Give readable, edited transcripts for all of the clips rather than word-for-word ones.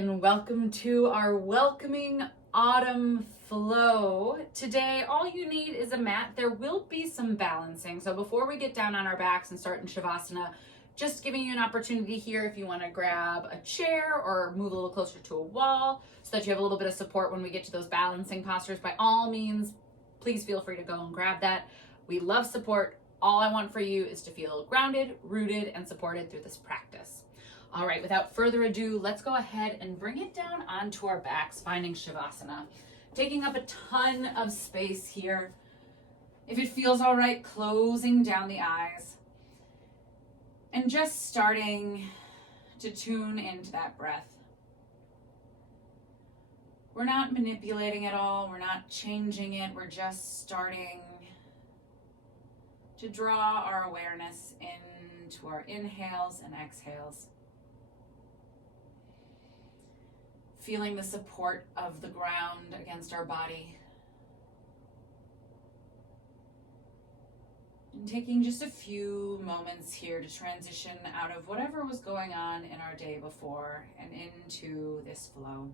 and welcome to our welcoming autumn flow. Today, all you need is a mat. There will be some balancing. So before we get down on our backs and start in Shavasana, just giving you an opportunity here if you want to grab a chair or move a little closer to a wall so that you have a little bit of support when we get to those balancing postures. By all means, please feel free to go and grab that. We love support. All I want for you is to feel grounded, rooted, and supported through this practice. All right, without further ado, let's go ahead and bring it down onto our backs, finding Shavasana. Taking up a ton of space here. If it feels all right, closing down the eyes. And just starting to tune into that breath. We're not manipulating it all. We're not changing it. We're just starting to draw our awareness into our inhales and exhales. Feeling the support of the ground against our body. And taking just a few moments here to transition out of whatever was going on in our day before and into this flow.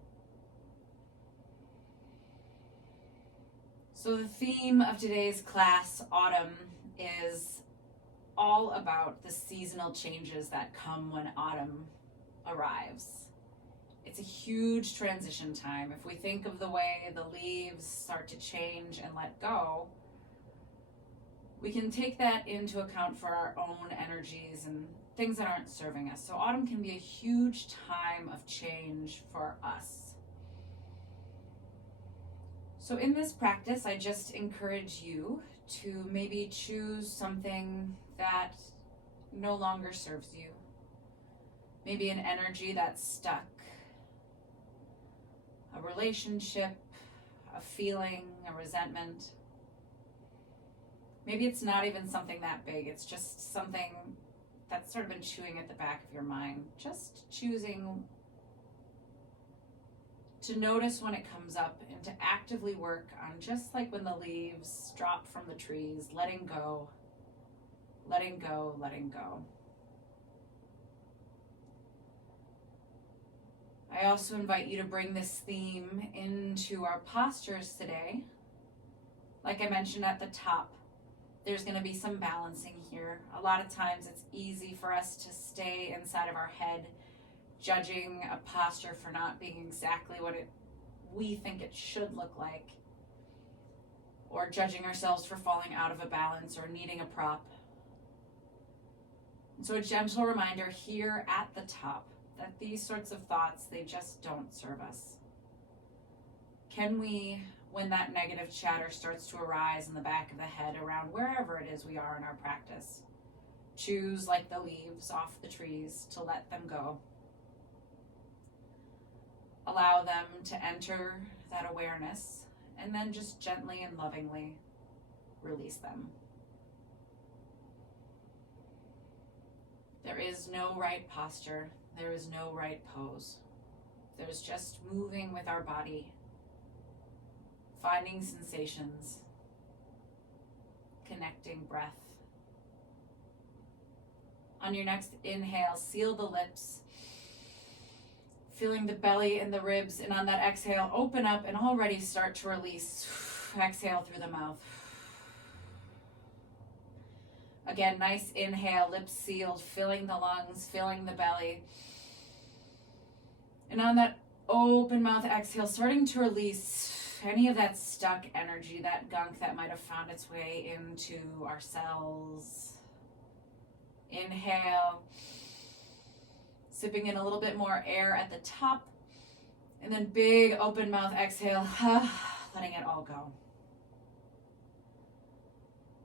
So the theme of today's class, Autumn, is all about the seasonal changes that come when autumn arrives. It's a huge transition time. If we think of the way the leaves start to change and let go, we can take that into account for our own energies and things that aren't serving us. So autumn can be a huge time of change for us. So in this practice, I just encourage you to maybe choose something that no longer serves you. Maybe an energy that's stuck. A relationship, a feeling, a resentment. Maybe it's not even something that big. It's just something that's sort of been chewing at the back of your mind. Just choosing to notice when it comes up and to actively work on, just like when the leaves drop from the trees, letting go, letting go, letting go. I also invite you to bring this theme into our postures today. Like I mentioned at the top, there's going to be some balancing here. A lot of times it's easy for us to stay inside of our head, judging a posture for not being exactly what we think it should look like, or judging ourselves for falling out of a balance or needing a prop. So a gentle reminder here at the top that these sorts of thoughts, they just don't serve us. Can we, when that negative chatter starts to arise in the back of the head around wherever it is we are in our practice, choose, like the leaves off the trees, to let them go. Allow them to enter that awareness and then just gently and lovingly release them. There is no right posture. There is no right pose. There's just moving with our body, finding sensations, connecting breath. On your next inhale, seal the lips, feeling the belly and the ribs, and on that exhale, open up and already start to release. Exhale through the mouth. Again, nice inhale, lips sealed, filling the lungs, filling the belly. And on that open mouth exhale, starting to release any of that stuck energy, that gunk that might have found its way into our cells. Inhale, sipping in a little bit more air at the top. And then big open mouth exhale, letting it all go.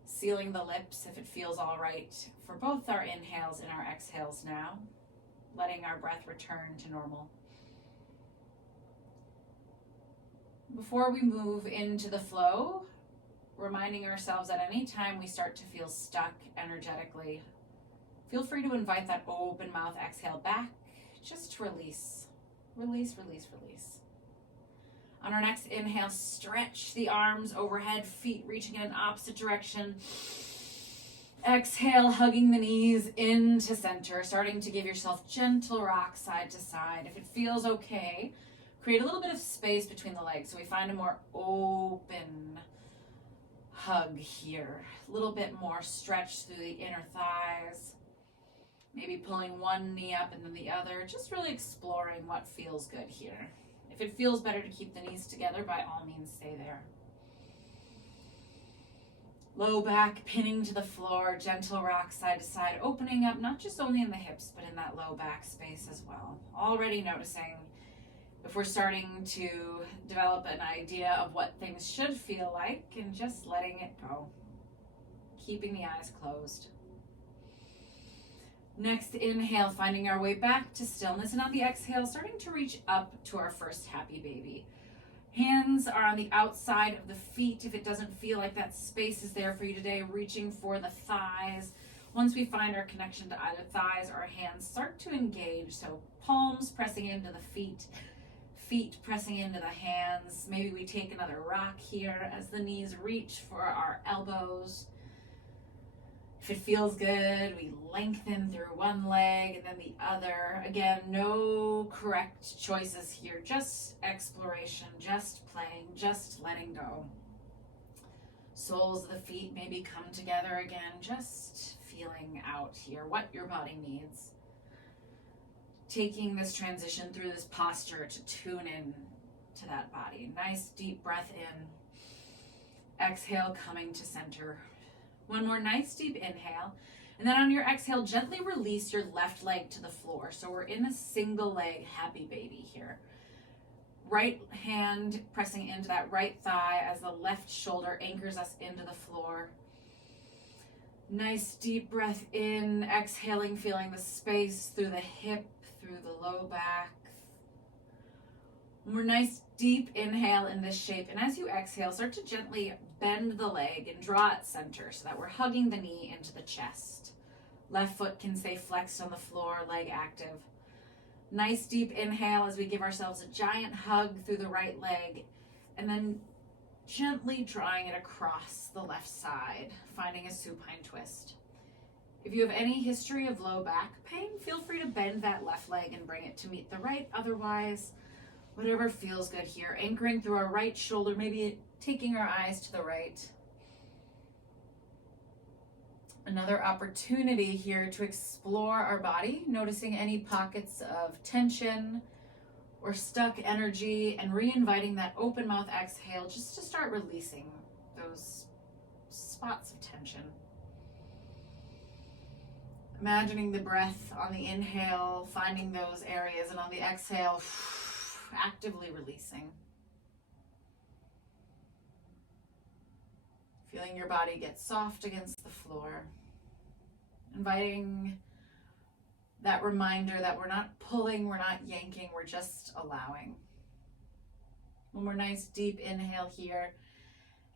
Sealing the lips if it feels all right for both our inhales and our exhales now. Letting our breath return to normal. Before we move into the flow, reminding ourselves that any time we start to feel stuck energetically, feel free to invite that open mouth exhale back, just to release. Release, release, release. On our next inhale, stretch the arms overhead, feet reaching in an opposite direction. Exhale, hugging the knees into center, starting to give yourself gentle rock side to side. If it feels okay, create a little bit of space between the legs so we find a more open hug here. A little bit more stretch through the inner thighs. Maybe pulling one knee up and then the other. Just really exploring what feels good here. If it feels better to keep the knees together, by all means, stay there. Low back, pinning to the floor, gentle rock side to side, opening up, not just only in the hips, but in that low back space as well. Already noticing if we're starting to develop an idea of what things should feel like and just letting it go. Keeping the eyes closed. Next inhale, finding our way back to stillness. And on the exhale, starting to reach up to our first happy baby. Hands are on the outside of the feet. If it doesn't feel like that space is there for you today, reaching for the thighs. Once we find our connection to either thighs or hands, start to engage. So palms pressing into the feet, feet pressing into the hands. Maybe we take another rock here as the knees reach for our elbows. If it feels good, we lengthen through one leg and then the other. Again, no correct choices here, just exploration, just playing, just letting go. Soles of the feet maybe come together again, just feeling out here what your body needs. Taking this transition through this posture to tune in to that body. Nice deep breath in. Exhale, coming to center. One more nice deep inhale. And then on your exhale, gently release your left leg to the floor. So we're in a single leg happy baby here. Right hand pressing into that right thigh as the left shoulder anchors us into the floor. Nice deep breath in, exhaling, feeling the space through the hip, through the low back. One more nice deep inhale in this shape. And as you exhale, start to gently bend the leg and draw it center so that we're hugging the knee into the chest. Left foot can stay flexed on the floor, leg active. Nice deep inhale as we give ourselves a giant hug through the right leg, and then gently drawing it across the left side, finding a supine twist. If you have any history of low back pain, feel free to bend that left leg and bring it to meet the right. Otherwise, whatever feels good here. Anchoring through our right shoulder, maybe taking our eyes to the right. Another opportunity here to explore our body, noticing any pockets of tension or stuck energy, and re-inviting that open mouth exhale just to start releasing those spots of tension. Imagining the breath on the inhale, finding those areas, and on the exhale, actively releasing. Feeling your body get soft against the floor. Inviting that reminder that we're not pulling, we're not yanking, we're just allowing. One more nice deep inhale here.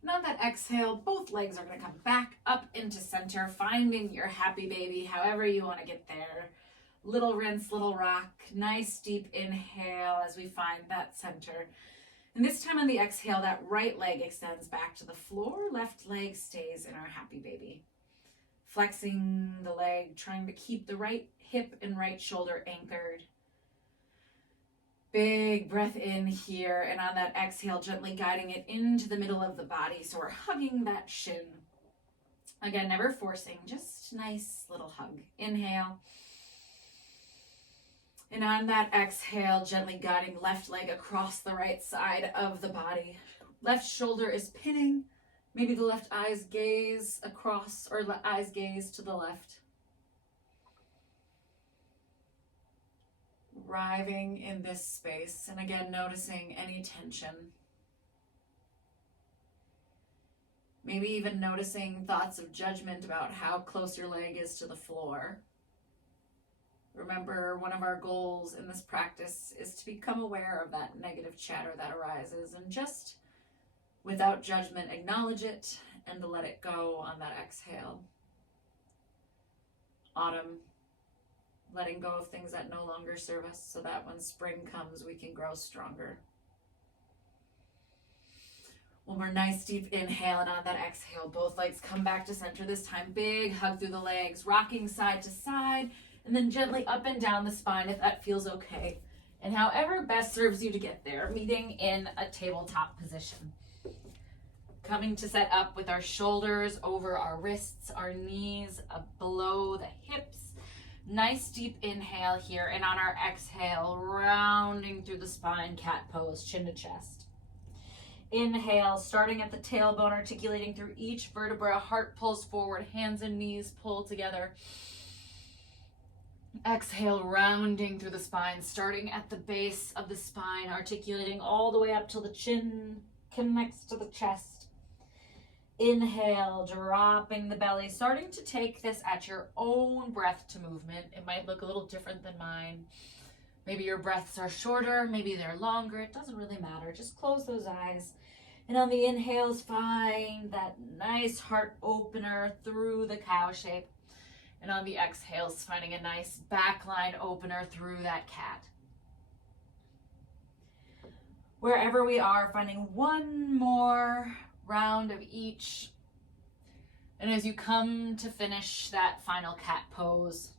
And on that exhale, both legs are going to come back up into center, finding your happy baby, however you want to get there. Little rinse, little rock. Nice deep inhale as we find that center. And this time on the exhale, that right leg extends back to the floor, left leg stays in our happy baby. Flexing the leg, trying to keep the right hip and right shoulder anchored. Big breath in here, and on that exhale, gently guiding it into the middle of the body. So we're hugging that shin. Again, never forcing, just nice little hug. Inhale. And on that exhale, gently guiding left leg across the right side of the body. Left shoulder is pinning. Maybe the left eye's gaze across, or eye's gaze to the left. Arriving in this space, and again, noticing any tension. Maybe even noticing thoughts of judgment about how close your leg is to the floor. Remember, one of our goals in this practice is to become aware of that negative chatter that arises, and just without judgment, acknowledge it and let it go on that exhale. Autumn, letting go of things that no longer serve us so that when spring comes, we can grow stronger. One more nice deep inhale, and on that exhale, both legs come back to center this time. Big hug through the legs, rocking side to side, and then gently up and down the spine if that feels okay. And however best serves you to get there, meeting in a tabletop position. Coming to set up with our shoulders over our wrists, our knees below the hips. Nice deep inhale here, and on our exhale, rounding through the spine, cat pose, chin to chest. Inhale, starting at the tailbone, articulating through each vertebra, heart pulls forward, hands and knees pull together. Exhale, rounding through the spine, starting at the base of the spine, articulating all the way up till the chin connects to the chest. Inhale, dropping the belly, starting to take this at your own breath to movement. It might look a little different than mine. Maybe your breaths are shorter, maybe they're longer. It doesn't really matter. Just close those eyes. And on the inhales, find that nice heart opener through the cow shape. And on the exhales, finding a nice back line opener through that cat. Wherever we are, finding one more round of each. And as you come to finish that final cat pose,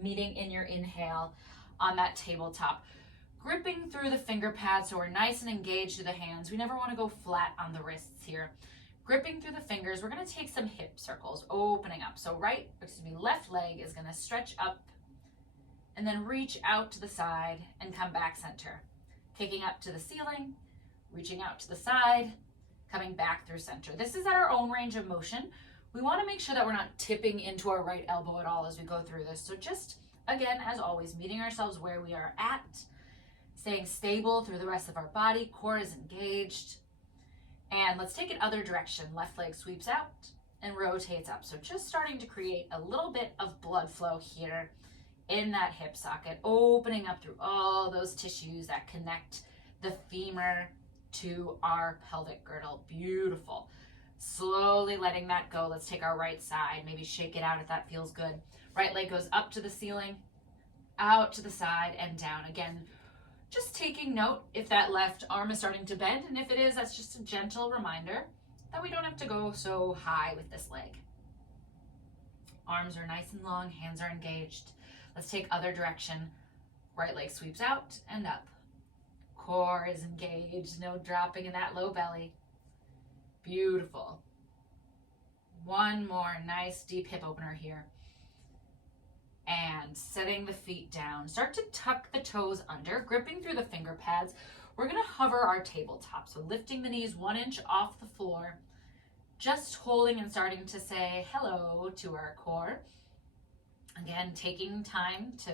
meeting in your inhale, on that tabletop, gripping through the finger pads so we're nice and engaged through the hands. We never want to go flat on the wrists here. Gripping through the fingers, we're going to take some hip circles, opening up. So left leg is going to stretch up and then reach out to the side and come back center. Kicking up to the ceiling, reaching out to the side, coming back through center. This is at our own range of motion. We want to make sure that we're not tipping into our right elbow at all as we go through this. So just, again, as always, meeting ourselves where we are at, staying stable through the rest of our body, core is engaged. And let's take it other direction. Left leg sweeps out and rotates up. So just starting to create a little bit of blood flow here in that hip socket, opening up through all those tissues that connect the femur to our pelvic girdle. Beautiful. Slowly letting that go. Let's take our right side, maybe shake it out if that feels good. Right leg goes up to the ceiling, out to the side, and down. Again, just taking note if that left arm is starting to bend, and if it is, that's just a gentle reminder that we don't have to go so high with this leg. Arms are nice and long, hands are engaged. Let's take other direction. Right leg sweeps out and up. Core is engaged, no dropping in that low belly. Beautiful. One more nice deep hip opener here. And setting the feet down. Start to tuck the toes under, gripping through the finger pads. We're going to hover our tabletop. So lifting the knees 1 inch off the floor, just holding and starting to say hello to our core. Again, taking time to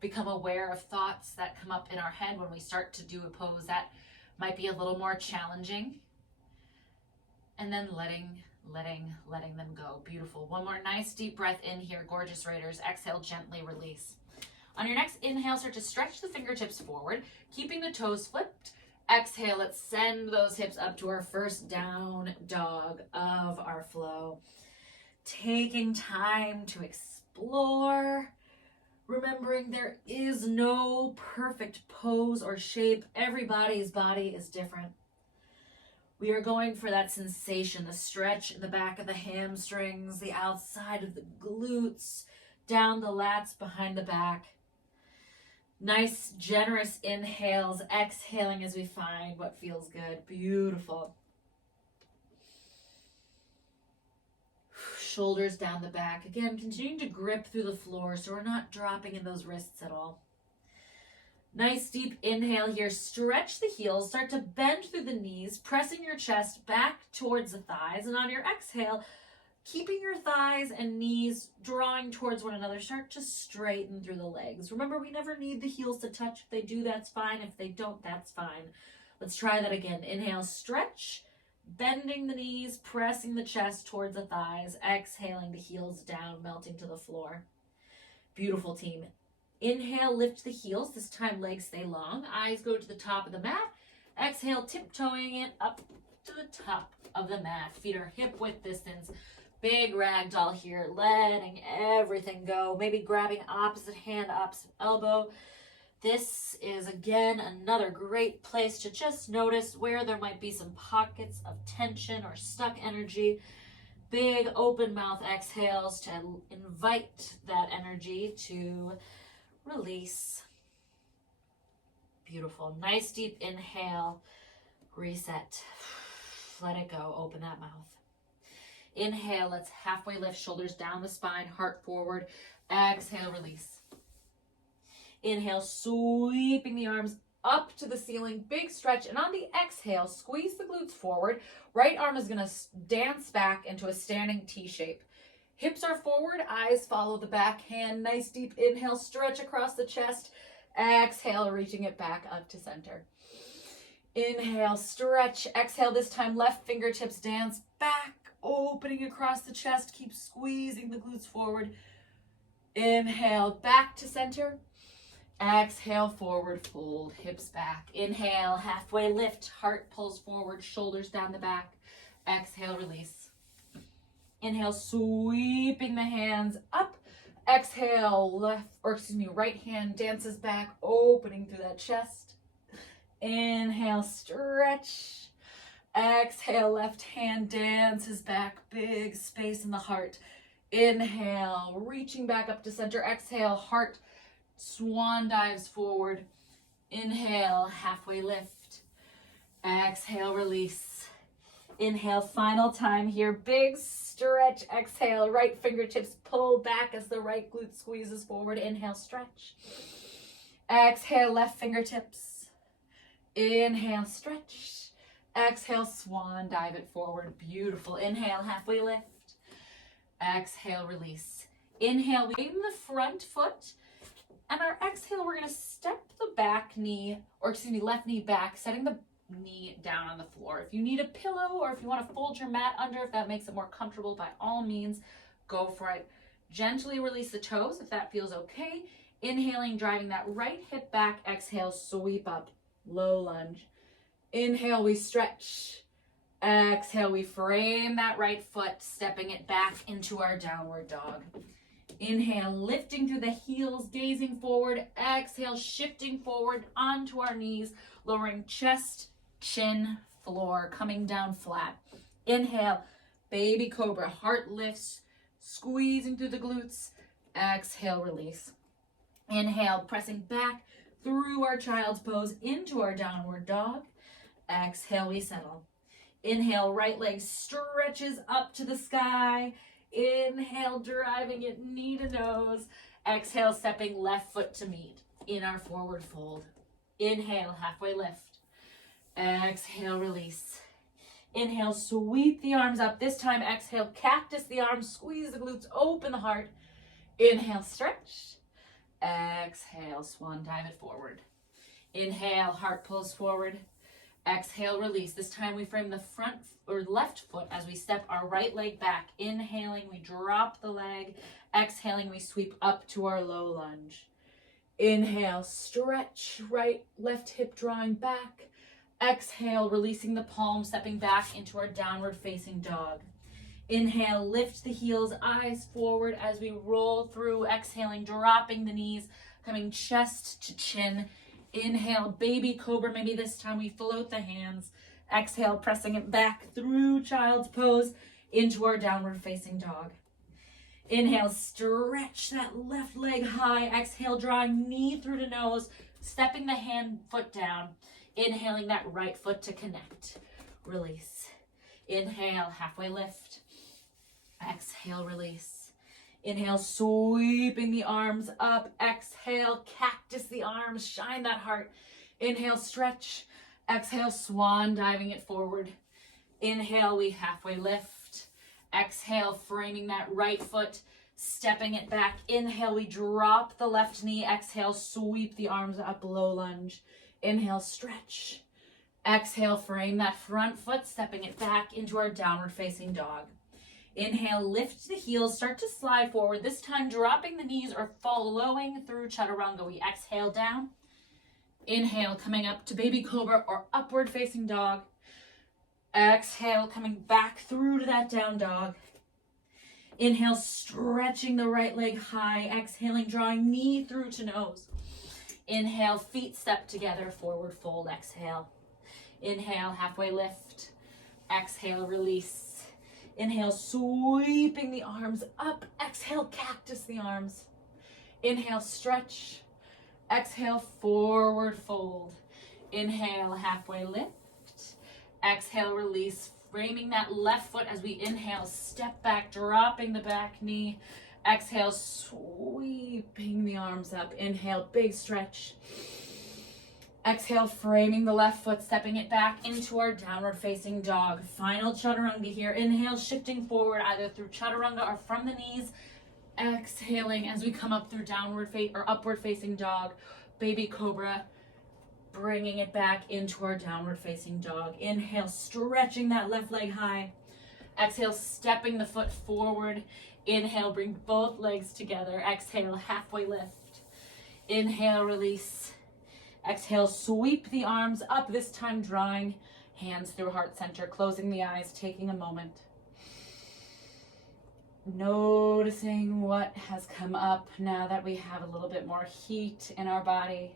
become aware of thoughts that come up in our head when we start to do a pose that might be a little more challenging. And then letting them go. Beautiful. One more nice deep breath in here, gorgeous Raiders. Exhale, gently release. On your next inhale, start to stretch the fingertips forward, keeping the toes flipped. Exhale, let's send those hips up to our first down dog of our flow. Taking time to explore, remembering there is no perfect pose or shape. Everybody's body is different. We are going for that sensation, the stretch in the back of the hamstrings, the outside of the glutes, down the lats behind the back. Nice, generous inhales, exhaling as we find what feels good. Beautiful. Shoulders down the back. Again, continuing to grip through the floor so we're not dropping in those wrists at all. Nice deep inhale here. Stretch the heels. Start to bend through the knees, pressing your chest back towards the thighs. And on your exhale, keeping your thighs and knees drawing towards one another, start to straighten through the legs. Remember, we never need the heels to touch. If they do, that's fine. If they don't, that's fine. Let's try that again. Inhale, stretch, bending the knees, pressing the chest towards the thighs. Exhaling, the heels down, melting to the floor. Beautiful, team. Inhale, lift the heels. This time legs stay long. Eyes go to the top of the mat. Exhale, tiptoeing it up to the top of the mat. Feet are hip width distance. Big ragdoll here, letting everything go. Maybe grabbing opposite hand, opposite elbow. This is, again, another great place to just notice where there might be some pockets of tension or stuck energy. Big open mouth exhales to invite that energy to release. Beautiful. Nice deep inhale. Reset. Let it go. Open that mouth. Inhale. Let's halfway lift. Shoulders down the spine. Heart forward. Exhale. Release. Inhale. Sweeping the arms up to the ceiling. Big stretch. And on the exhale, squeeze the glutes forward. Right arm is going to dance back into a standing T shape. Hips are forward. Eyes follow the back hand. Nice deep inhale. Stretch across the chest. Exhale. Reaching it back up to center. Inhale, stretch. Exhale, this time left fingertips dance back, opening across the chest. Keep squeezing the glutes forward. Inhale, back to center. Exhale, forward fold, hips back. Inhale, halfway lift, heart pulls forward, shoulders down the back. Exhale, release. Inhale, sweeping the hands up. Exhale, right hand dances back, opening through that chest. Inhale, stretch. Exhale, left hand dances back, big space in the heart. Inhale, reaching back up to center. Exhale, heart swan dives forward. Inhale, halfway lift. Exhale, release. Inhale, final time here. Big stretch. Exhale, right fingertips pull back as the right glute squeezes forward. Inhale, stretch. Exhale, left fingertips. Inhale, stretch. Exhale, swan dive it forward. Beautiful. Inhale, halfway lift. Exhale, release. Inhale, we aim the front foot. And our exhale, we're going to step the left knee back, setting the knee down on the floor. If you need a pillow or if you want to fold your mat under, if that makes it more comfortable, by all means, go for it. Gently release the toes if that feels okay. Inhaling, driving that right hip back. Exhale, sweep up. Low lunge. Inhale, we stretch. Exhale, we frame that right foot, stepping it back into our downward dog. Inhale, lifting through the heels, gazing forward. Exhale, shifting forward onto our knees, lowering chest, chin, floor, coming down flat. Inhale, baby cobra, heart lifts, squeezing through the glutes. Exhale, release. Inhale, pressing back through our child's pose into our downward dog. Exhale, we settle. Inhale, right leg stretches up to the sky. Inhale, driving it knee to nose. Exhale, stepping left foot to meet in our forward fold. Inhale, halfway lift. Exhale, release. Inhale, sweep the arms up. This time, exhale, cactus the arms, squeeze the glutes, open the heart. Inhale, stretch. Exhale, swan dive it forward. Inhale, heart pulls forward. Exhale, release. This time we frame the front or left foot as we step our right leg back. Inhaling, we drop the leg. Exhaling, we sweep up to our low lunge. Inhale, stretch, right, left hip drawing back. Exhale, releasing the palm, stepping back into our downward facing dog. Inhale, lift the heels, eyes forward as we roll through. Exhaling, dropping the knees, coming chest to chin. Inhale, baby cobra. Maybe this time we float the hands. Exhale, pressing it back through child's pose into our downward facing dog. Inhale, stretch that left leg high. Exhale, drawing knee through to nose, stepping the foot down. Inhaling that right foot to connect. Release. Inhale, halfway lift. Exhale, release. Inhale, sweeping the arms up. Exhale, cactus the arms, shine that heart. Inhale, stretch. Exhale, swan diving it forward. Inhale, we halfway lift. Exhale, framing that right foot, stepping it back. Inhale, we drop the left knee. Exhale, sweep the arms up, low lunge. Inhale, stretch. Exhale, frame that front foot, stepping it back into our downward facing dog. Inhale, lift the heels, start to slide forward. This time, dropping the knees or following through chaturanga. We exhale down. Inhale, coming up to baby cobra or upward facing dog. Exhale, coming back through to that down dog. Inhale, stretching the right leg high. Exhaling, drawing knee through to nose. Inhale, feet step together, forward fold, exhale. Inhale, halfway lift. Exhale, release. Inhale, sweeping the arms up. Exhale, cactus the arms. Inhale, stretch. Exhale, forward fold. Inhale, halfway lift. Exhale, release. Framing that left foot as we inhale, step back, dropping the back knee. Exhale, sweeping the arms up. Inhale, big stretch. Exhale, framing the left foot, stepping it back into our downward facing dog. Final chaturanga here. Inhale, shifting forward either through chaturanga or from the knees. Exhaling as we come up through upward facing dog, baby cobra. Bringing it back into our downward facing dog. Inhale, stretching that left leg high. Exhale, stepping the foot forward. Inhale, bring both legs together. Exhale, halfway lift. Inhale, release. Exhale, sweep the arms up, this time drawing hands through heart center, closing the eyes, taking a moment. Noticing what has come up now that we have a little bit more heat in our body.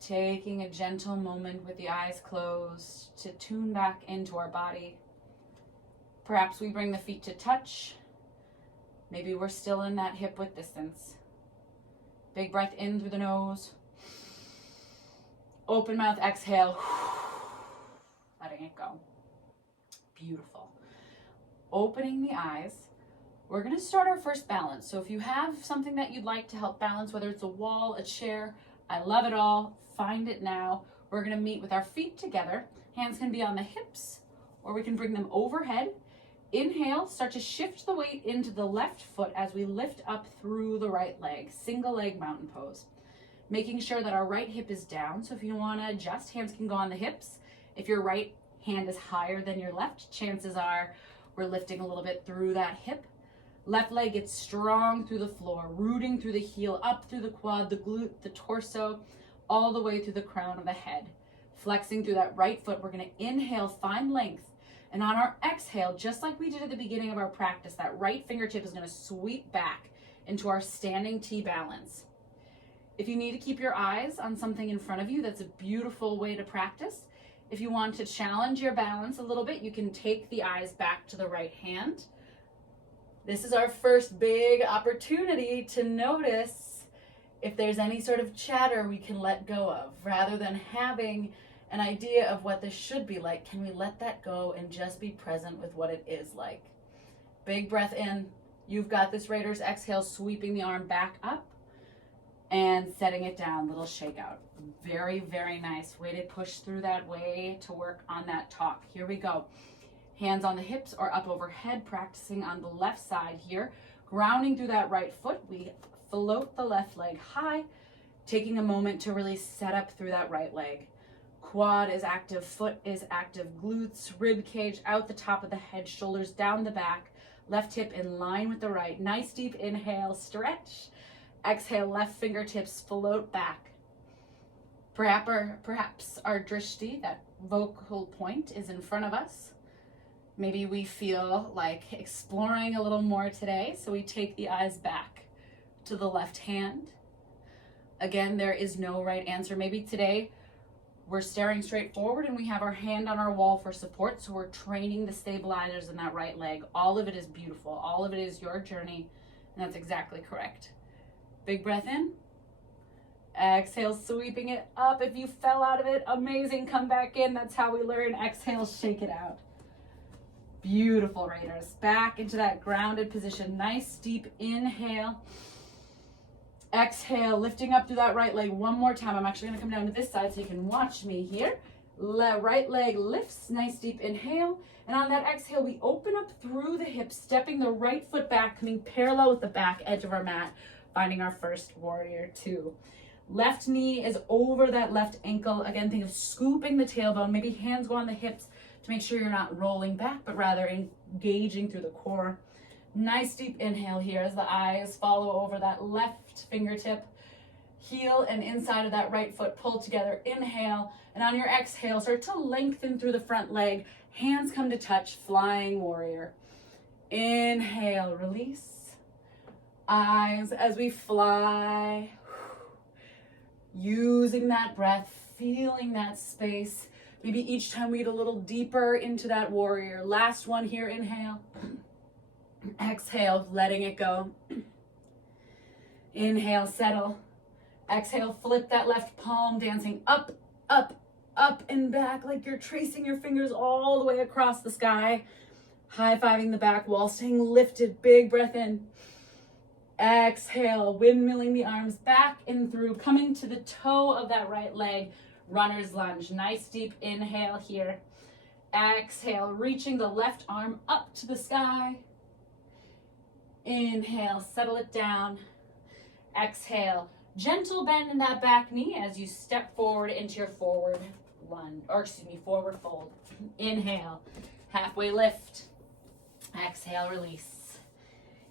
Taking a gentle moment with the eyes closed to tune back into our body. Perhaps we bring the feet to touch. Maybe we're still in that hip width distance. Big breath in through the nose. Open mouth, exhale. Letting it go. Beautiful. Opening the eyes. We're going to start our first balance. So if you have something that you'd like to help balance, whether it's a wall, a chair, I love it all. Find it now. We're going to meet with our feet together. Hands can be on the hips, or we can bring them overhead. Inhale, start to shift the weight into the left foot as we lift up through the right leg. Single leg mountain pose. Making sure that our right hip is down. So if you want to adjust, hands can go on the hips. If your right hand is higher than your left, chances are we're lifting a little bit through that hip. Left leg gets strong through the floor, rooting through the heel, up through the quad, the glute, the torso, all the way through the crown of the head. Flexing through that right foot, we're going to inhale, find length. And on our exhale, just like we did at the beginning of our practice, that right fingertip is going to sweep back into our standing T balance. If you need to keep your eyes on something in front of you, that's a beautiful way to practice. If you want to challenge your balance a little bit, you can take the eyes back to the right hand. This is our first big opportunity to notice if there's any sort of chatter we can let go of. Rather than having an idea of what this should be like, can we let that go and just be present with what it is like? Big breath in. You've got this, Raiders. Exhale, sweeping the arm back up and setting it down. Little shakeout. Very, very nice. Way to push through that, way to work on that talk. Here we go. Hands on the hips or up overhead, practicing on the left side here. Grounding through that right foot. We float the left leg high, taking a moment to really set up through that right leg. Quad is active, foot is active, glutes, rib cage out the top of the head, shoulders down the back, left hip in line with the right. Nice deep inhale, stretch. Exhale, left fingertips float back. Perhaps our drishti, that vocal point, is in front of us. Maybe we feel like exploring a little more today, so we take the eyes back to the left hand. Again, there is no right answer. Maybe today we're staring straight forward and we have our hand on our wall for support, so we're training the stabilizers in that right leg. All of it is beautiful. All of it is your journey, and that's exactly correct. Big breath in. Exhale, sweeping it up. If you fell out of it, amazing. Come back in. That's how we learn. Exhale, shake it out. Beautiful, Raiders. Back into that grounded position. Nice deep inhale. Exhale, lifting up through that right leg one more time. I'm actually going to come down to this side so you can watch me here. Right leg lifts. Nice deep inhale. And on that exhale, we open up through the hips, stepping the right foot back, coming parallel with the back edge of our mat, finding our first warrior two. Left knee is over that left ankle. Again, think of scooping the tailbone. Maybe hands go on the hips to make sure you're not rolling back, but rather engaging through the core. Nice deep inhale here as the eyes follow over that left fingertip. Heel and inside of that right foot pull together. Inhale. And on your exhale, start to lengthen through the front leg. Hands come to touch, flying warrior. Inhale, release. Eyes as we fly. Using that breath, feeling that space. Maybe each time we get a little deeper into that warrior. Last one here, inhale. Exhale, letting it go. Inhale, settle. Exhale, flip that left palm, dancing up, up, up and back like you're tracing your fingers all the way across the sky. High-fiving the back wall, staying lifted. Big breath in. Exhale, windmilling the arms back and through, coming to the toe of that right leg. Runner's lunge. Nice deep inhale here. Exhale, reaching the left arm up to the sky. Inhale, settle it down. Exhale, gentle bend in that back knee as you step forward into your forward lunge, forward fold. Inhale, halfway lift. Exhale, release.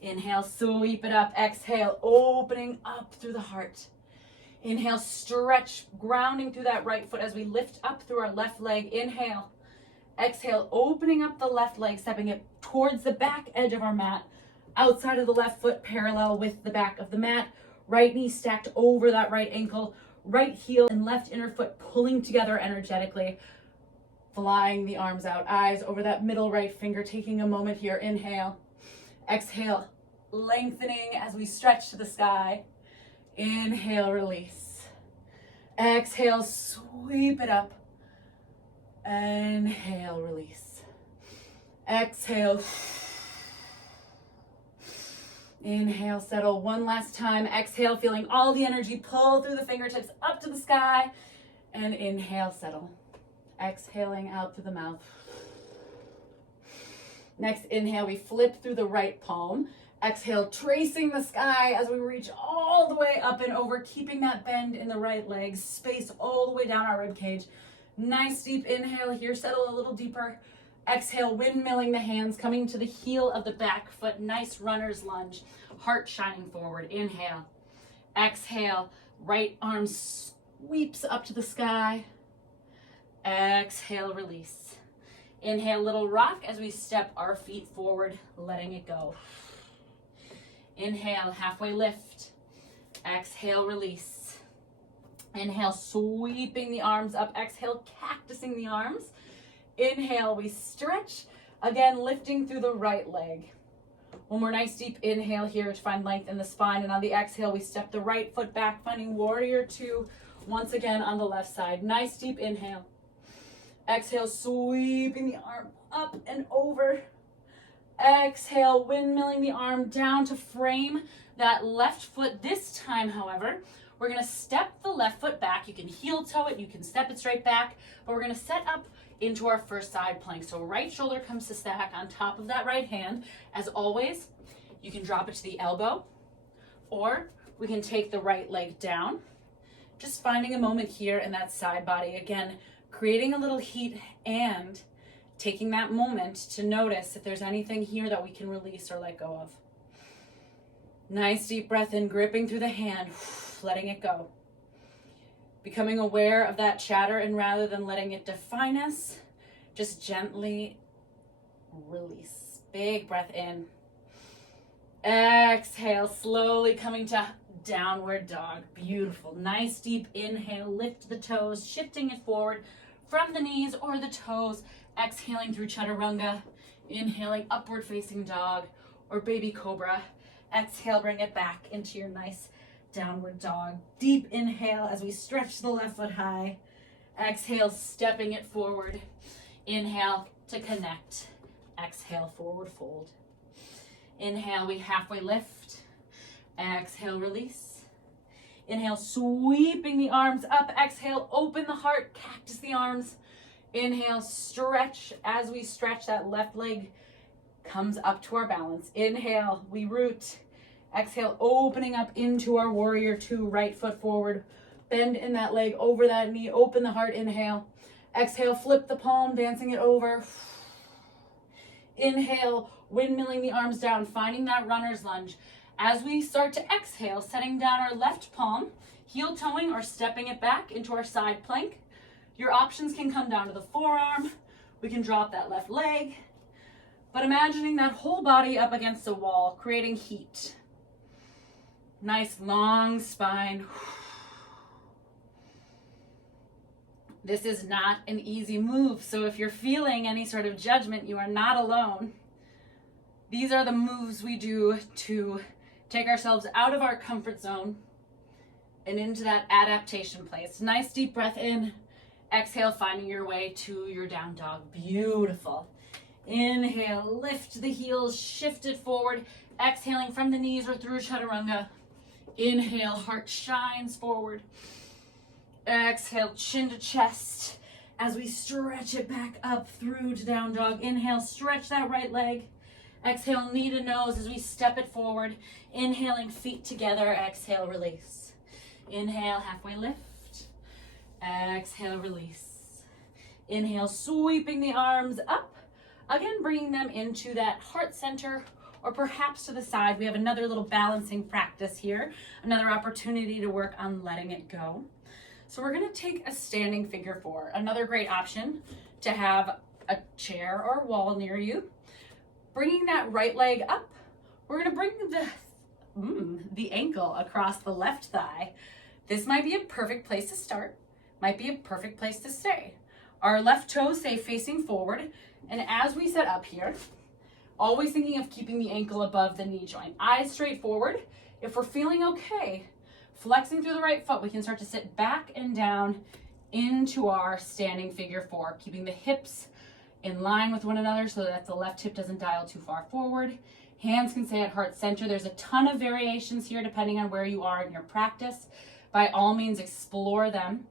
Inhale, sweep it up. Exhale, opening up through the heart. Inhale, stretch, grounding through that right foot as we lift up through our left leg. Inhale. Exhale, opening up the left leg, stepping it towards the back edge of our mat. Outside of the left foot, parallel with the back of the mat. Right knee stacked over that right ankle. Right heel and left inner foot pulling together energetically. Flying the arms out. Eyes over that middle right finger. Taking a moment here. Inhale. Exhale. Lengthening as we stretch to the sky. Inhale, release. Exhale, sweep it up. Inhale, release. Exhale. Inhale, settle one last time. Exhale, feeling all the energy pull through the fingertips up to the sky. And inhale, settle. Exhaling out through the mouth. Next inhale, we flip through the right palm. Exhale, tracing the sky as we reach all the way up and over, keeping that bend in the right leg, space all the way down our rib cage. Nice deep inhale here, settle a little deeper. Exhale, windmilling the hands, coming to the heel of the back foot. Nice runner's lunge, heart shining forward. Inhale. Exhale, right arm sweeps up to the sky. Exhale, release. Inhale, little rock as we step our feet forward, letting it go. Inhale, halfway lift. Exhale, release. Inhale, sweeping the arms up. Exhale, cactusing the arms. Inhale, we stretch. Again, lifting through the right leg. One more nice deep inhale here to find length in the spine. And on the exhale, we step the right foot back, finding warrior two. Once again on the left side. Nice deep inhale. Exhale, sweeping the arm up and over. Exhale, windmilling the arm down to frame that left foot. This time, however, we're going to step the left foot back. You can heel toe it, you can step it straight back, but we're going to set up into our first side plank. So right shoulder comes to stack on top of that right hand. As always, you can drop it to the elbow, or we can take the right leg down. Just finding a moment here in that side body. Again, creating a little heat and taking that moment to notice if there's anything here that we can release or let go of. Nice deep breath in, gripping through the hand, letting it go. Becoming aware of that chatter, and rather than letting it define us, just gently release. Big breath in. Exhale, slowly coming to downward dog. Beautiful. Nice deep inhale, lift the toes, shifting it forward from the knees or the toes. Exhaling through chaturanga, inhaling upward facing dog or baby cobra. Exhale, bring it back into your nice downward dog. Deep inhale as we stretch the left foot high. Exhale, stepping it forward. Inhale to connect. Exhale, forward fold. Inhale, we halfway lift. Exhale, release. Inhale, sweeping the arms up. Exhale, open the heart, cactus the arms. Inhale, stretch. As we stretch, that left leg comes up to our balance. Inhale, we root. Exhale, opening up into our warrior two, right foot forward. Bend in that leg, over that knee, open the heart. Inhale. Exhale, flip the palm, dancing it over. Inhale, windmilling the arms down, finding that runner's lunge. As we start to exhale, setting down our left palm, heel toeing or stepping it back into our side plank. Your options can come down to the forearm. We can drop that left leg. But imagining that whole body up against the wall, creating heat. Nice long spine. This is not an easy move, so if you're feeling any sort of judgment, you are not alone. These are the moves we do to take ourselves out of our comfort zone and into that adaptation place. Nice deep breath in. Exhale, finding your way to your down dog. Beautiful. Inhale, lift the heels, shift it forward. Exhaling from the knees or through chaturanga. Inhale, heart shines forward. Exhale, chin to chest as we stretch it back up through to down dog. Inhale, stretch that right leg. Exhale, knee to nose as we step it forward. Inhaling, feet together. Exhale, release. Inhale, halfway lift. Exhale, release. Inhale, sweeping the arms up. Again, bringing them into that heart center or perhaps to the side. We have another little balancing practice here. Another opportunity to work on letting it go. So we're going to take a standing figure four. Another great option to have a chair or wall near you. Bringing that right leg up, we're going to bring the ankle across the left thigh. This might be a perfect place to start, might be a perfect place to stay. Our left toe stay facing forward, and as we set up here, always thinking of keeping the ankle above the knee joint. Eyes straight forward. If we're feeling okay, flexing through the right foot, we can start to sit back and down into our standing figure four, keeping the hips in line with one another so that the left hip doesn't dial too far forward. Hands can stay at heart center. There's a ton of variations here depending on where you are in your practice. By all means, explore them.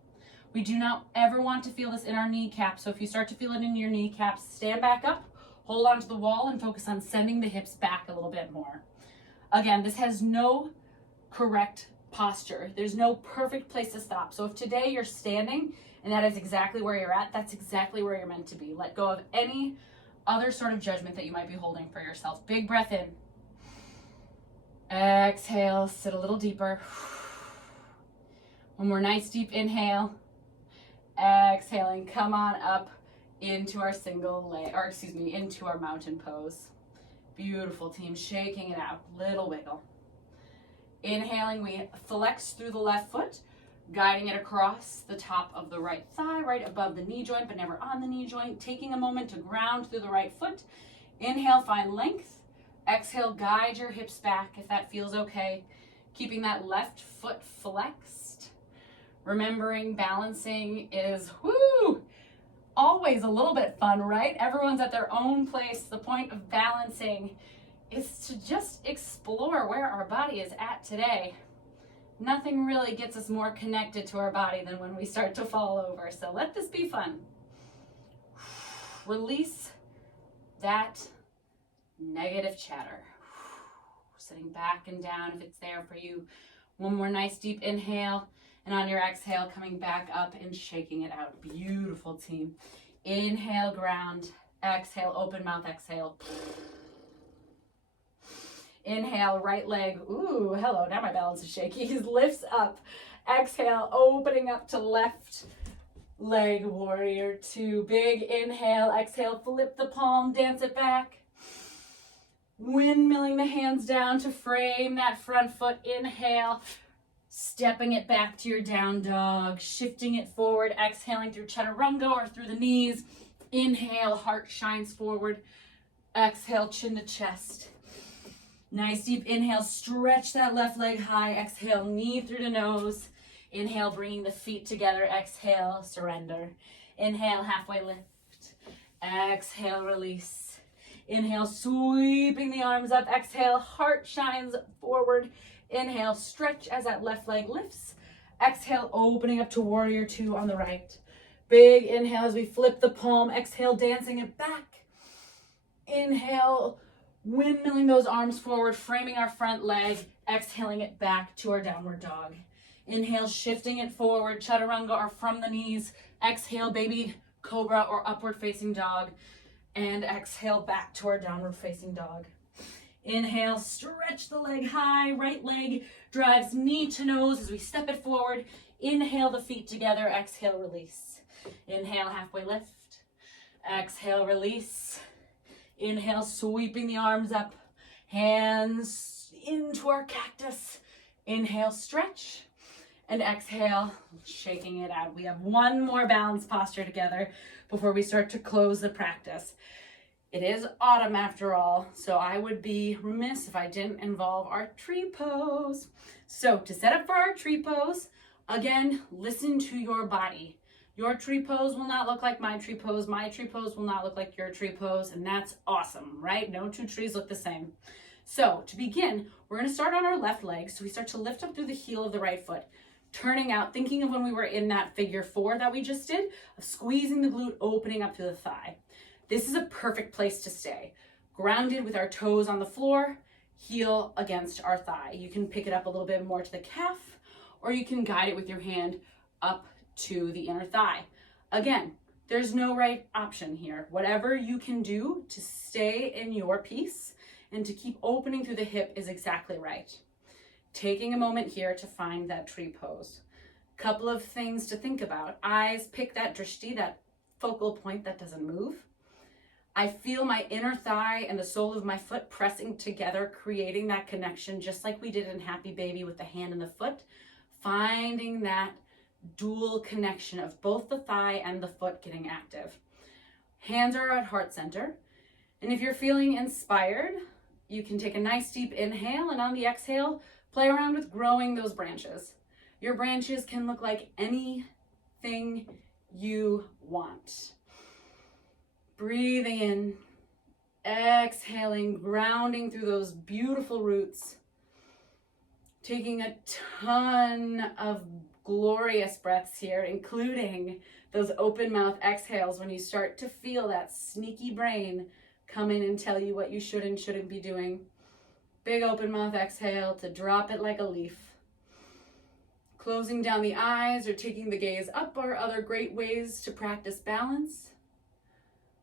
We do not ever want to feel this in our kneecaps, so if you start to feel it in your kneecaps, stand back up, hold onto the wall, and focus on sending the hips back a little bit more. Again, this has no correct posture. There's no perfect place to stop. So if today you're standing and that is exactly where you're at, that's exactly where you're meant to be. Let go of any other sort of judgment that you might be holding for yourself. Big breath in. Exhale, sit a little deeper. One more nice deep inhale. Exhaling, come on up into our into our mountain pose. Beautiful, team. Shaking it out. Little wiggle. Inhaling, we flex through the left foot, guiding it across the top of the right thigh, right above the knee joint, but never on the knee joint. Taking a moment to ground through the right foot. Inhale, find length. Exhale, guide your hips back if that feels okay. Keeping that left foot flexed. Remembering balancing is, always a little bit fun, right? Everyone's at their own place. The point of balancing is to just explore where our body is at today. Nothing really gets us more connected to our body than when we start to fall over. So let this be fun. Release that negative chatter. Sitting back and down if it's there for you. One more nice deep inhale. And on your exhale, coming back up and shaking it out. Beautiful, team. Inhale, ground. Exhale, open mouth, exhale. Inhale, right leg. Ooh, hello, now my balance is shaky. Lifts up. Exhale, opening up to left leg, warrior two. Big inhale, exhale, flip the palm, dance it back. Windmilling the hands down to frame that front foot. Inhale, stepping it back to your down dog, shifting it forward, exhaling through chaturanga or through the knees. Inhale, heart shines forward. Exhale, chin to chest. Nice deep inhale, stretch that left leg high. Exhale, knee through the nose. Inhale, bringing the feet together. Exhale, surrender. Inhale, halfway lift. Exhale, release. Inhale, sweeping the arms up. Exhale, heart shines forward. Inhale, stretch as that left leg lifts. Exhale, opening up to warrior two on the right. Big inhale as we flip the palm. Exhale, dancing it back. Inhale, windmilling those arms forward, framing our front leg. Exhaling it back to our downward dog. Inhale, shifting it forward, chaturanga or from the knees. Exhale, baby cobra or upward facing dog. And exhale back to our downward facing dog. Inhale, stretch the leg high, right leg drives knee to nose as we step it forward. Inhale the feet together, exhale, release. Inhale, halfway lift. Exhale, release. Inhale, sweeping the arms up, hands into our cactus. Inhale, stretch. And exhale, shaking it out. We have one more balance posture together before we start to close the practice. It is autumn after all, so I would be remiss if I didn't involve our tree pose. So to set up for our tree pose, again, listen to your body. Your tree pose will not look like my tree pose. My tree pose will not look like your tree pose, and that's awesome, right? No two trees look the same. So to begin, we're gonna start on our left leg. So we start to lift up through the heel of the right foot, turning out, thinking of when we were in that figure 4 that we just did, of squeezing the glute, opening up through the thigh. This is a perfect place to stay. Grounded with our toes on the floor, heel against our thigh. You can pick it up a little bit more to the calf, or you can guide it with your hand up to the inner thigh. Again, there's no right option here. Whatever you can do to stay in your peace and to keep opening through the hip is exactly right. Taking a moment here to find that tree pose. Couple of things to think about. Eyes pick that drishti, that focal point that doesn't move. I feel my inner thigh and the sole of my foot pressing together, creating that connection, just like we did in Happy Baby with the hand and the foot. Finding that dual connection of both the thigh and the foot getting active. Hands are at heart center. And if you're feeling inspired, you can take a nice deep inhale, and on the exhale, play around with growing those branches. Your branches can look like anything you want. Breathing in, exhaling, grounding through those beautiful roots. Taking a ton of glorious breaths here, including those open mouth exhales when you start to feel that sneaky brain come in and tell you what you should and shouldn't be doing. Big open mouth exhale to drop it like a leaf. Closing down the eyes or taking the gaze up are other great ways to practice balance.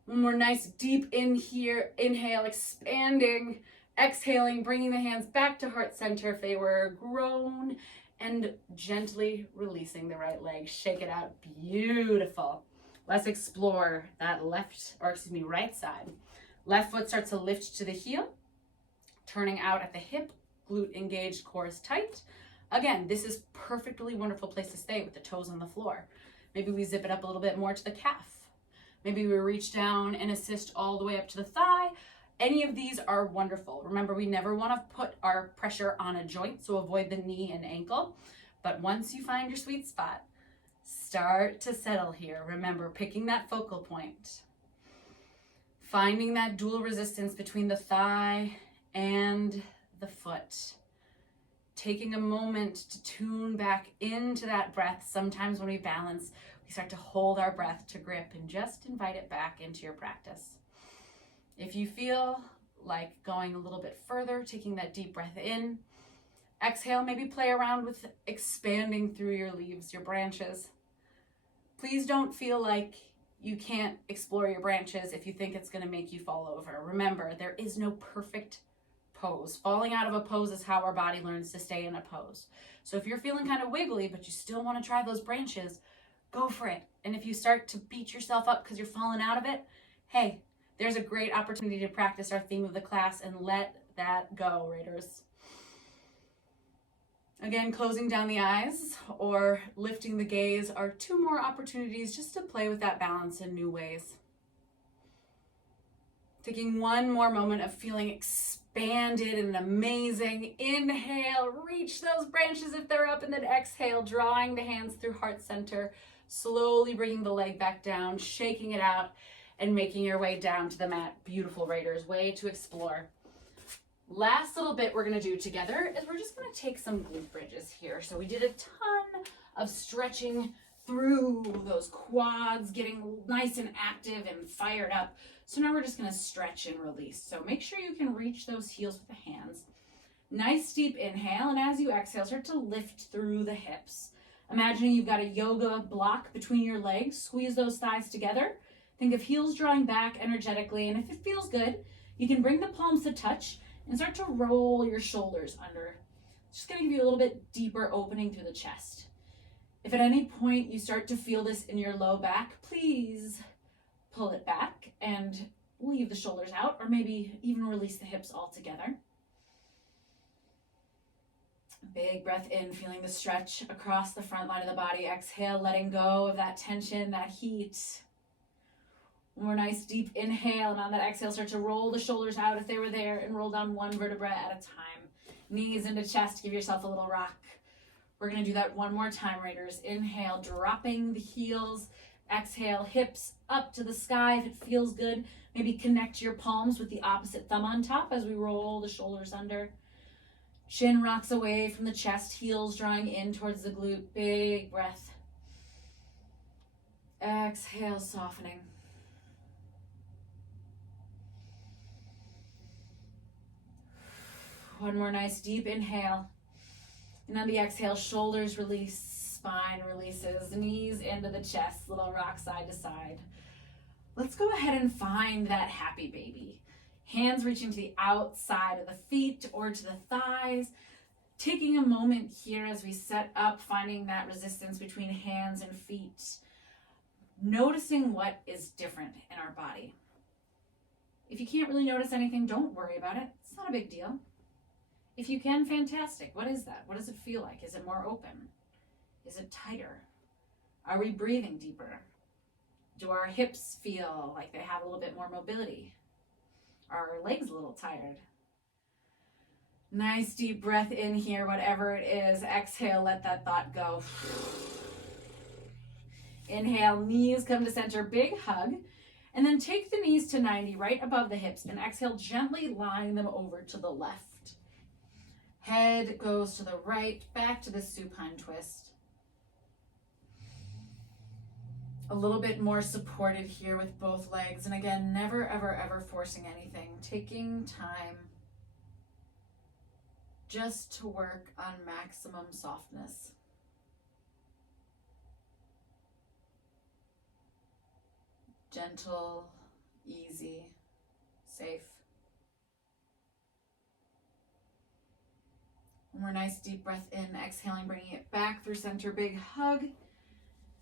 One more nice deep in here, inhale, expanding, exhaling, bringing the hands back to heart center if they were grown, and gently releasing the right leg. Shake it out, beautiful. Let's explore that right side. Left foot starts to lift to the heel, turning out at the hip, glute engaged, core is tight. Again, this is perfectly wonderful place to stay with the toes on the floor. Maybe we zip it up a little bit more to the calf. Maybe we reach down and assist all the way up to the thigh. Any of these are wonderful. Remember, we never want to put our pressure on a joint, so avoid the knee and ankle. But once you find your sweet spot, start to settle here. Remember, picking that focal point. Finding that dual resistance between the thigh and the foot. Taking a moment to tune back into that breath. Sometimes when we balance, we start to hold our breath to grip and just invite it back into your practice. If you feel like going a little bit further, taking that deep breath in, exhale, maybe play around with expanding through your leaves, your branches. Please don't feel like you can't explore your branches if you think it's going to make you fall over. Remember, there is no perfect pose. Falling out of a pose is how our body learns to stay in a pose. So if you're feeling kind of wiggly, but you still want to try those branches, go for it. And if you start to beat yourself up because you're falling out of it, hey, there's a great opportunity to practice our theme of the class and let that go, Raiders. Again, closing down the eyes or lifting the gaze are 2 more opportunities just to play with that balance in new ways. Taking one more moment of feeling expanded and amazing. Inhale, reach those branches if they're up, and then exhale, drawing the hands through heart center, slowly bringing the leg back down, shaking it out, and making your way down to the mat. Beautiful, Raiders, way to explore. Last little bit we're gonna do together is we're just gonna take some glute bridges here. So we did a ton of stretching through those quads, getting nice and active and fired up. So now we're just gonna stretch and release. So make sure you can reach those heels with the hands. Nice deep inhale, and as you exhale, start to lift through the hips. Imagining you've got a yoga block between your legs. Squeeze those thighs together. Think of heels drawing back energetically, and if it feels good, you can bring the palms to touch and start to roll your shoulders under. It's just gonna give you a little bit deeper opening through the chest. If at any point you start to feel this in your low back, please pull it back and leave the shoulders out, or maybe even release the hips altogether. Big breath in, feeling the stretch across the front line of the body. Exhale, letting go of that tension, that heat. One more nice deep inhale, and on that exhale, start to roll the shoulders out if they were there, and roll down one vertebra at a time. Knees into chest, give yourself a little rock. We're gonna do that one more time, Raiders. Inhale, dropping the heels. Exhale, hips up to the sky if it feels good. Maybe connect your palms with the opposite thumb on top as we roll the shoulders under. Chin rocks away from the chest, heels drawing in towards the glute. Big breath. Exhale, softening. One more nice deep inhale. And on the exhale, shoulders release, spine releases, knees into the chest, little rock side to side. Let's go ahead and find that happy baby. Hands reaching to the outside of the feet or to the thighs. Taking a moment here as we set up, finding that resistance between hands and feet. Noticing what is different in our body. If you can't really notice anything, don't worry about it. It's not a big deal. If you can, fantastic. What is that? What does it feel like? Is it more open? Is it tighter? Are we breathing deeper? Do our hips feel like they have a little bit more mobility? Are our legs a little tired? Nice deep breath in here, whatever it is. Exhale, let that thought go. Inhale, knees come to center, big hug. And then take the knees to 90, right above the hips, and exhale, gently line them over to the left. Head goes to the right, back to the supine twist. A little bit more supported here with both legs. And again, never, ever, ever forcing anything. Taking time just to work on maximum softness. Gentle, easy, safe. One more nice deep breath in, exhaling, bringing it back through center, big hug.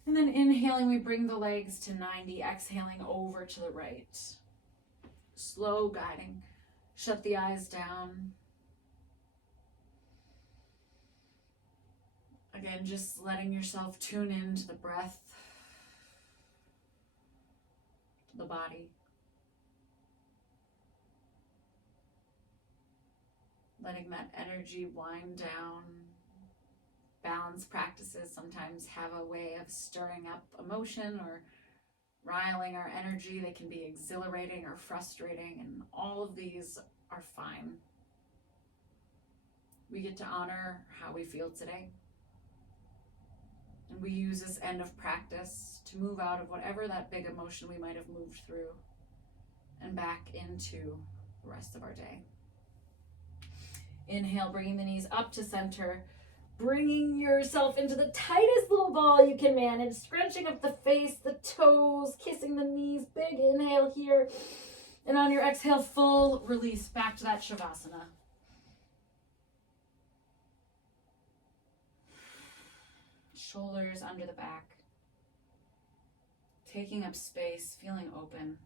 And then inhaling, we bring the legs to 90, exhaling over to the right. Slow guiding. Shut the eyes down. Again, just letting yourself tune into the breath, to the body. Letting that energy wind down. Balance practices sometimes have a way of stirring up emotion or riling our energy. They can be exhilarating or frustrating, and all of these are fine. We get to honor how we feel today. And we use this end of practice to move out of whatever that big emotion we might have moved through and back into the rest of our day. Inhale, bringing the knees up to center, bringing yourself into the tightest little ball you can manage, scrunching up the face, the toes, kissing the knees. Big inhale here. And on your exhale, full release back to that Shavasana. Shoulders under the back. Taking up space, feeling open.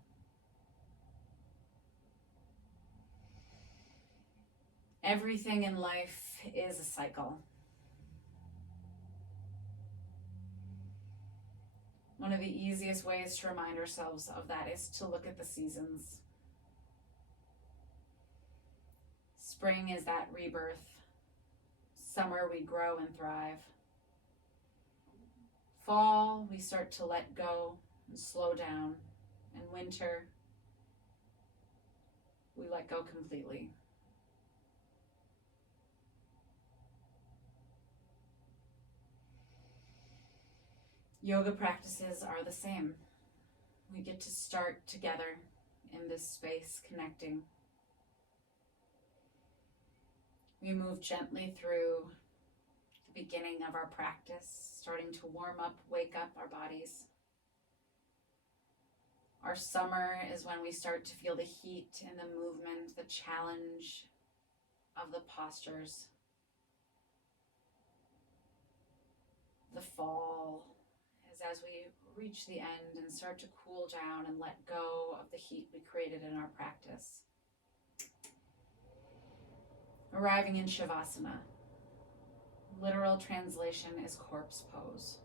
Everything in life is a cycle. One of the easiest ways to remind ourselves of that is to look at the seasons. Spring is that rebirth. Summer, we grow and thrive. Fall, we start to let go and slow down. And winter, we let go completely. Yoga practices are the same. We get to start together in this space, connecting. We move gently through the beginning of our practice, starting to warm up, wake up our bodies. Our summer is when we start to feel the heat and the movement, the challenge of the postures. The fall is as we reach the end and start to cool down and let go of the heat we created in our practice. Arriving in Shavasana. literal translation is corpse pose.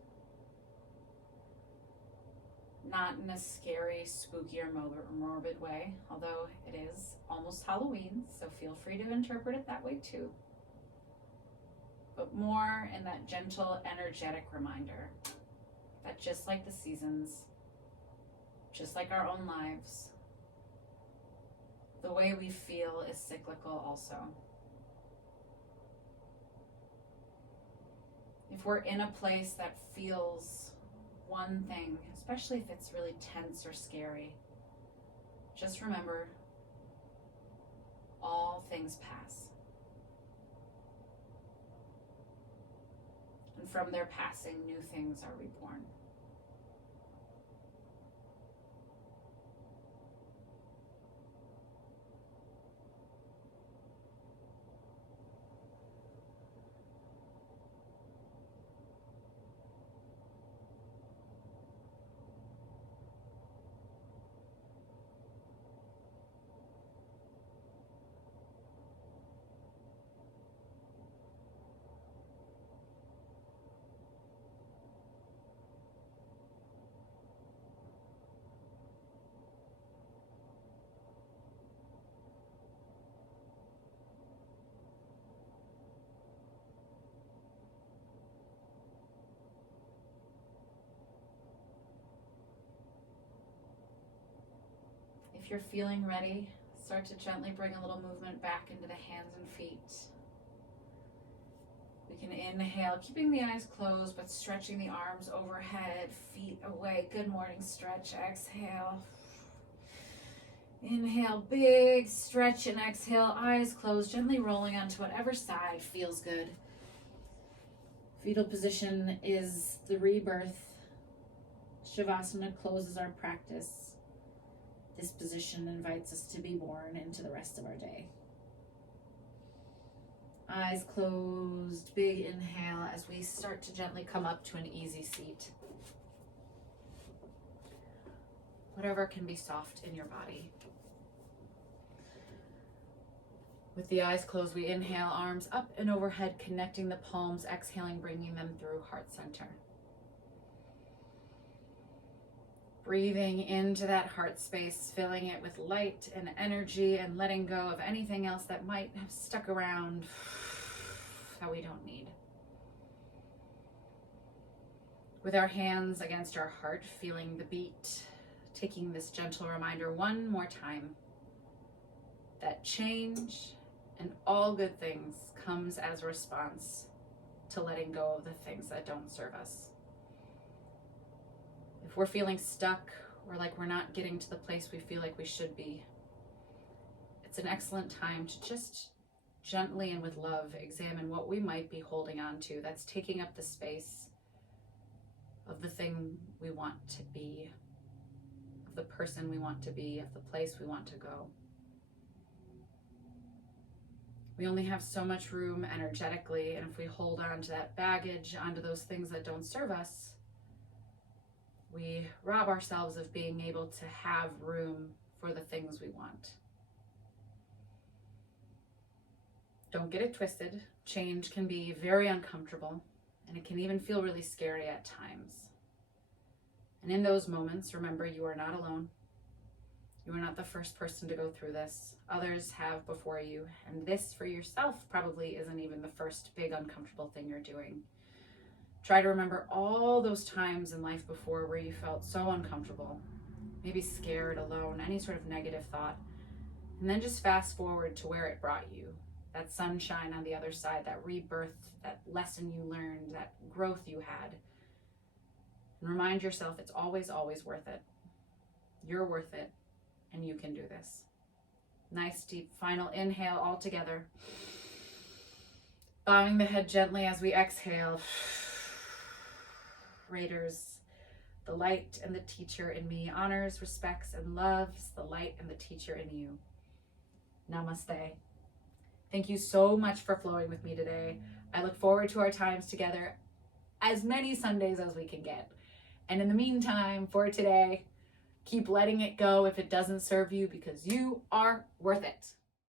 Not in a scary, spooky, or morbid way, although it is almost Halloween, so feel free to interpret it that way too. But more in that gentle, energetic reminder that just like the seasons, just like our own lives, the way we feel is cyclical also. If we're in a place that feels one thing, especially if it's really tense or scary, just remember, all things pass. And from their passing, new things are reborn. If you're feeling ready, start to gently bring a little movement back into the hands and feet. We can inhale, keeping the eyes closed, but stretching the arms overhead, feet away. Good morning stretch. Exhale. Inhale, big stretch, and exhale, eyes closed, gently rolling onto whatever side feels good. Fetal position is the rebirth. Shavasana closes our practice. This position invites us to be born into the rest of our day. Eyes closed, big inhale as we start to gently come up to an easy seat. Whatever can be soft in your body. With the eyes closed, we inhale, arms up and overhead, connecting the palms, exhaling, bringing them through heart center. Breathing into that heart space, filling it with light and energy and letting go of anything else that might have stuck around that we don't need. With our hands against our heart, feeling the beat, taking this gentle reminder one more time that change and all good things comes as a response to letting go of the things that don't serve us. If we're feeling stuck or like we're not getting to the place we feel like we should be, it's an excellent time to just gently and with love examine what we might be holding on to that's taking up the space of the thing we want to be, of the person we want to be, of the place we want to go. We only have so much room energetically, and if we hold on to that baggage, onto those things that don't serve us, we rob ourselves of being able to have room for the things we want. Don't get it twisted. Change can be very uncomfortable, and it can even feel really scary at times. And in those moments, remember, you are not alone. You are not the first person to go through this. Others have before you, and this for yourself probably isn't even the first big uncomfortable thing you're doing. Try to remember all those times in life before where you felt so uncomfortable, maybe scared, alone, any sort of negative thought, and then just fast forward to where it brought you. That sunshine on the other side, that rebirth, that lesson you learned, that growth you had. And remind yourself it's always, always worth it. You're worth it, and you can do this. Nice deep final inhale all together. Bowing the head gently as we exhale. Raiders, the light and the teacher in me honors, respects, and loves the light and the teacher in you. Namaste. Thank you so much for flowing with me today. I look forward to our times together as many Sundays as we can get. And in the meantime, for today, keep letting it go if it doesn't serve you, because you are worth it.